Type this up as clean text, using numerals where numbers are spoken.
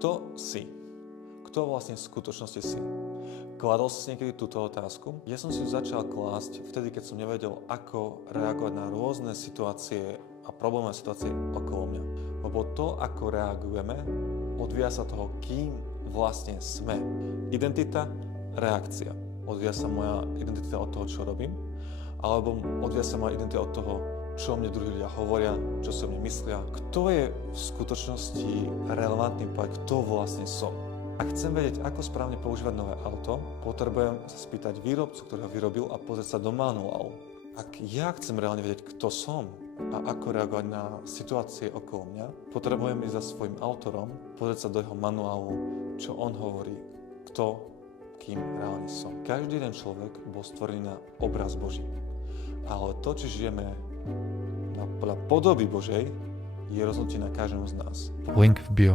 Kto si? Kto vlastne v skutočnosti si? Kladol si niekedy túto otázku? Ja som si ju začal klásť vtedy, keď som nevedel, ako reagovať na rôzne situácie a problémové situácie okolo mňa. Lebo to, ako reagujeme, odvíja sa toho, kým vlastne sme. Identita, reakcia. Odvíja sa moja identita od toho, čo robím, alebo odvíja sa moja identita od toho, čo o mne druhí ľudia hovoria, čo si o mne myslia. Kto je v skutočnosti relevantný povedať, kto vlastne som. Ak chcem vedieť, ako správne používať nové auto, potrebujem sa spýtať výrobcu, ktorý ho vyrobil a pozrieť sa do manuálu. Ak ja chcem reálne vedieť, kto som a ako reagovať na situácie okolo mňa, potrebujem ísť za svojím autorom, pozrieť sa do jeho manuálu, čo on hovorí, kto, kým reálne som. Každý jeden človek bol stvorený na obraz Boží. Ale to, či žijeme podľa podoby Božej, je rozhodnutie na každom z nás. Link v bio.